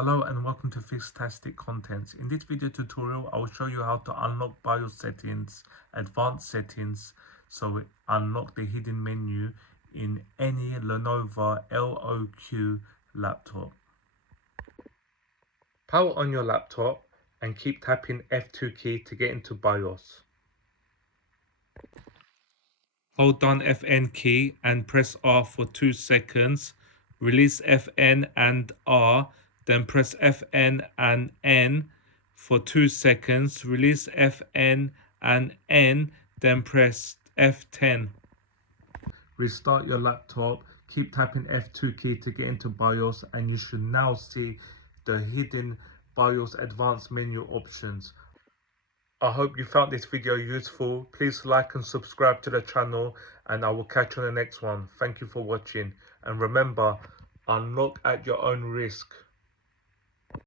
Hello and welcome to FIXtastic Contents. In this video tutorial, I will show you how to unlock BIOS settings, advanced settings, so unlock the hidden menu in any Lenovo LOQ laptop. Power on your laptop and keep tapping F2 key to get into BIOS. Hold down FN key and press R for 2 seconds. Release FN and R, then press FN and N for 2 seconds. Release FN and N, then press F10. Restart your laptop. Keep tapping F2 key to get into BIOS, and you should now see the hidden BIOS advanced menu options. I hope you found this video useful. Please like and subscribe to the channel, and I will catch you on the next one. Thank you for watching, and remember, unlock at your own risk.